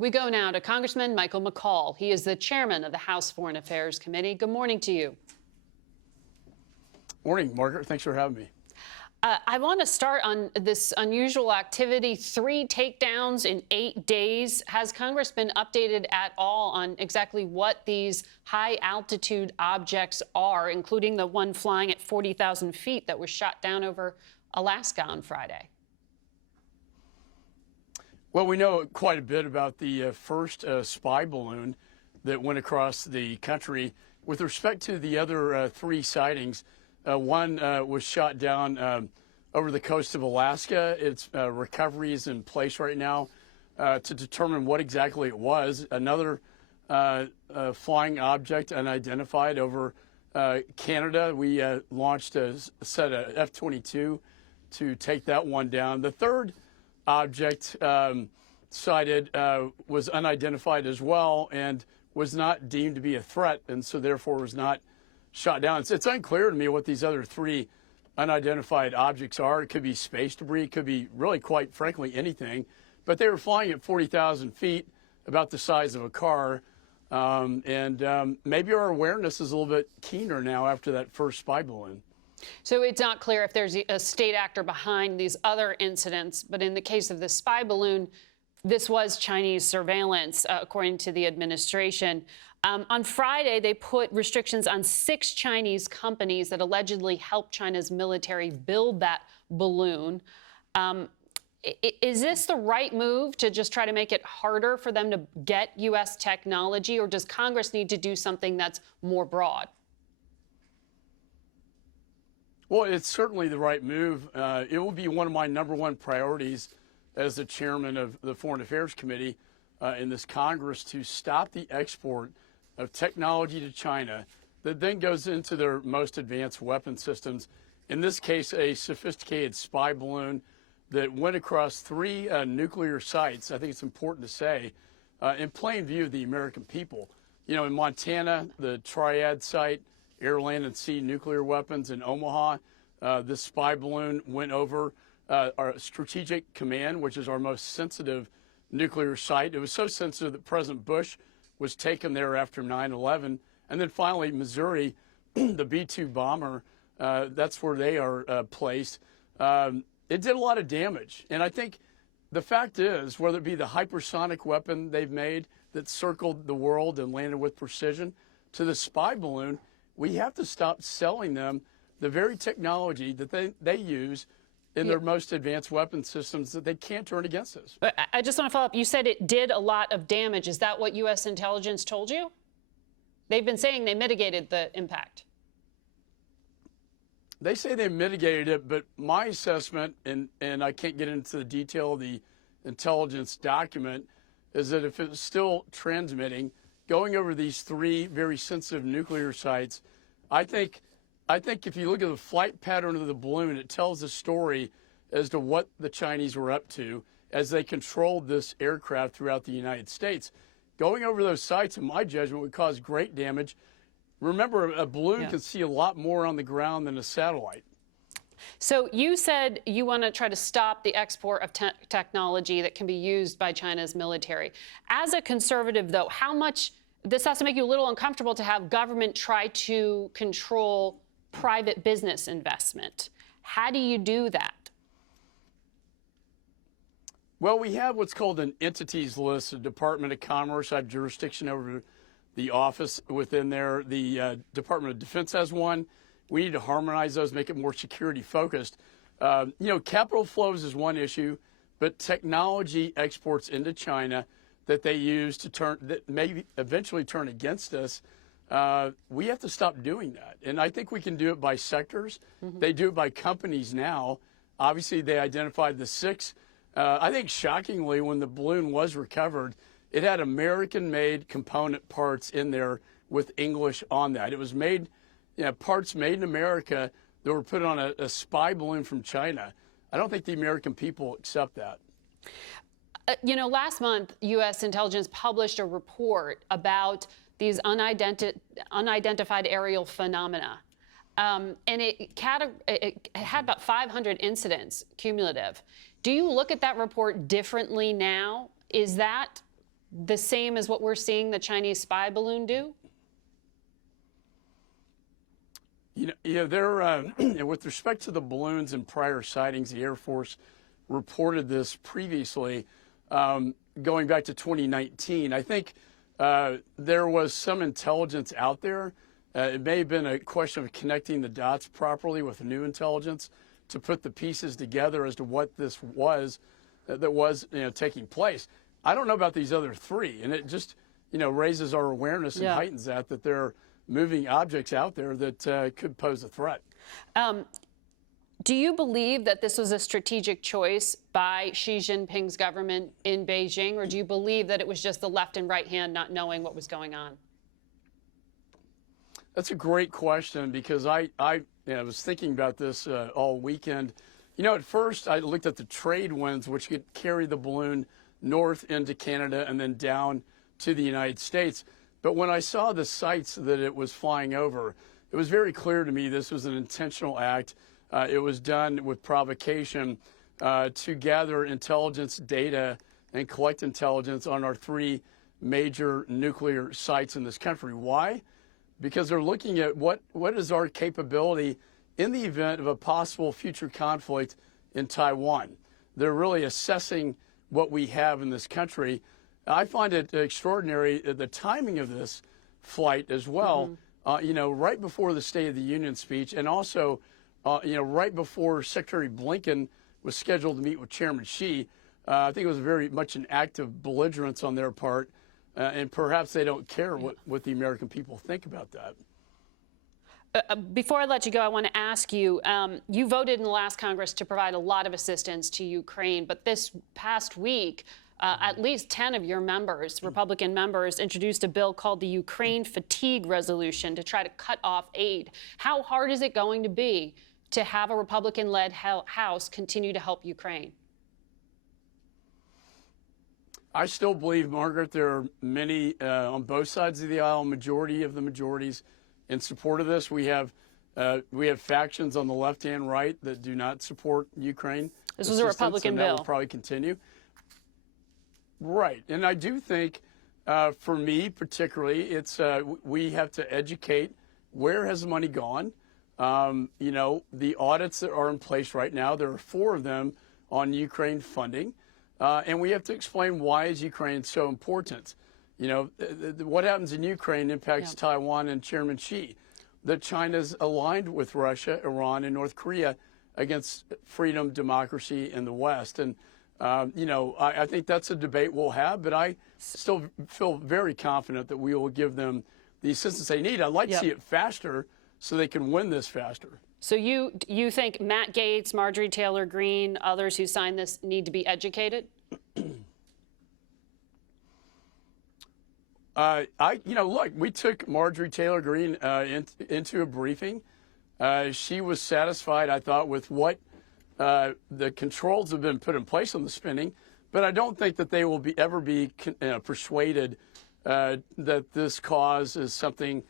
We go now to Congressman Michael McCaul. He is the chairman of the House Foreign Affairs Committee. Good morning to you. Morning, Margaret. Thanks for having me. I want to start on this unusual activity, 3 takedowns in 8 days. Has Congress been updated at all on exactly what these high-altitude objects are, including the one flying at 40,000 feet that was shot down over Alaska on Friday? Well, we know quite a bit about the first spy balloon that went across the country. With respect to the other 3 sightings, one was shot down over the coast of Alaska. Its recovery is in place right now to determine what exactly it was. Another flying object unidentified over Canada. We launched a set of F-22 to take that one down. The third object sighted was unidentified as well and was not deemed to be a threat, and so therefore was not shot down. It's unclear to me what these other 3 unidentified objects are. It could be space debris. It could be really, quite frankly, anything. But they were flying at 40,000 feet, about the size of a car. Maybe our awareness is a little bit keener now after that first spy balloon. So it's not clear if there's a state actor behind these other incidents, but in the case of the spy balloon, this was Chinese surveillance, according to the administration. On Friday, they put restrictions on 6 Chinese companies that allegedly helped China's military build that balloon. Is this the right move to just try to make it harder for them to get U.S. technology, or does Congress need to do something that's more broad? Well, it's certainly the right move. It will be one of my #1 priorities as the chairman of the Foreign Affairs Committee in this Congress to stop the export of technology to China that then goes into their most advanced weapon systems. In this case, a sophisticated spy balloon that went across 3 nuclear sites, I think it's important to say, in plain view of the American people. You know, in Montana, the Triad site, air, land, and sea nuclear weapons. In Omaha, this spy balloon went over our Strategic Command, which is our most sensitive nuclear site. It was so sensitive that President Bush was taken there after 9/11. And then finally, Missouri, the B-2 bomber, that's where they are placed. It did a lot of damage. And I think the fact is, whether it be the hypersonic weapon they've made that circled the world and landed with precision, to the spy balloon, we have to stop selling them the very technology that they use in their most advanced weapon systems that they can't turn against us. But I just want to follow up. You said it did a lot of damage. Is that what U.S. intelligence told you? They've been saying they mitigated the impact. They say they mitigated it, but my assessment, and I can't get into the detail of the intelligence document, is that if it's still transmitting, going over these 3 very sensitive nuclear sites, I think if you look at the flight pattern of the balloon, it tells a story as to what the Chinese were up to as they controlled this aircraft throughout the United States. Going over those sites, in my judgment, would cause great damage. Remember, a balloon can see a lot more on the ground than a satellite. So you said you want to try to stop the export of technology that can be used by China's military. As a conservative, though, how much this has to make you a little uncomfortable to have government try to control private business investment. How do you do that? Well, we have what's called an entities list. The Department of Commerce, I have jurisdiction over the office within there. The Department of Defense has one. We need to harmonize those, make it more security focused. You know, capital flows is one issue, but technology exports into China that they use that maybe eventually turn against us. We have to stop doing that. And I think we can do it by sectors. They do it by companies now. Obviously, they identified the 6. I think shockingly, when the balloon was recovered, it had American-made component parts in there with English on that. It was made, parts made in America that were put on a spy balloon from China. I don't think the American people accept that. You know, last month, U.S. intelligence published a report about these unidentified aerial phenomena. And it had about 500 incidents cumulative. Do you look at that report differently now? Is that the same as what we're seeing the Chinese spy balloon do? With respect to the balloons and prior sightings, the Air Force reported this previously, going back to 2019. I think there was some intelligence out there. It may have been a question of connecting the dots properly with new intelligence to put the pieces together as to what this was that was taking place. I don't know about these other three, and it just raises our awareness and heightens that there are moving objects out there that could pose a threat. Do you believe that this was a strategic choice by Xi Jinping's government in Beijing, or do you believe that it was just the left and right hand not knowing what was going on? That's a great question, because I was thinking about this all weekend. At first I looked at the trade winds, which could carry the balloon north into Canada and then down to the United States. But when I saw the sites that it was flying over, it was very clear to me this was an intentional act. It was done with provocation to gather intelligence data and collect intelligence on our three major nuclear sites in this country. Why? Because they're looking at what is our capability in the event of a possible future conflict in Taiwan. They're really assessing what we have in this country. I find it extraordinary, the timing of this flight as well, right before the State of the Union speech, and also, right before Secretary Blinken was scheduled to meet with Chairman Xi. I think it was very much an act of belligerence on their part, and perhaps they don't care what the American people think about that. Before I let you go, I want to ask you, you voted in the last Congress to provide a lot of assistance to Ukraine, but this past week, at least 10 of your members, Republican members, introduced a bill called the Ukraine Fatigue Resolution to try to cut off aid. How hard is it going to be to have a Republican-led House continue to help Ukraine? I still believe, Margaret, there are many on both sides of the aisle, majority of the majorities in support of this. We have factions on the left and right that do not support Ukraine. This was a Republican bill. That will probably continue. Right, and I do think, for me particularly, it's we have to educate where has the money gone. The audits that are in place right now, there are 4 of them on Ukraine funding, and we have to explain why is Ukraine so important. What happens in Ukraine impacts Taiwan and Chairman Xi. That China's aligned with Russia, Iran, and North Korea against freedom, democracy, and the West. And I think that's a debate we'll have, but I still feel very confident that we will give them the assistance they need. I'd like to see it faster so they can win this faster. So you think Matt Gaetz, Marjorie Taylor Greene, others who signed this need to be educated? Look, we took Marjorie Taylor Greene into a briefing. She was satisfied, I thought, with what the controls have been put in place on the spending, but I don't think that they will ever be persuaded that this cause is something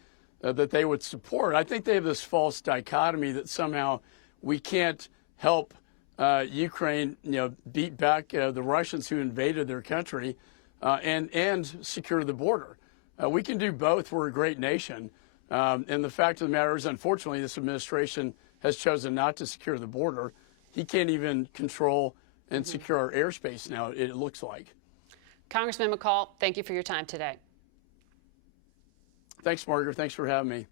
that they would support. I think they have this false dichotomy that somehow we can't help Ukraine, beat back the Russians who invaded their country and secure the border. We can do both. We're a great nation. And the fact of the matter is, unfortunately, this administration has chosen not to secure the border. He can't even control and secure our airspace now, it looks like. Congressman McCaul, thank you for your time today. Thanks, Margaret. Thanks for having me.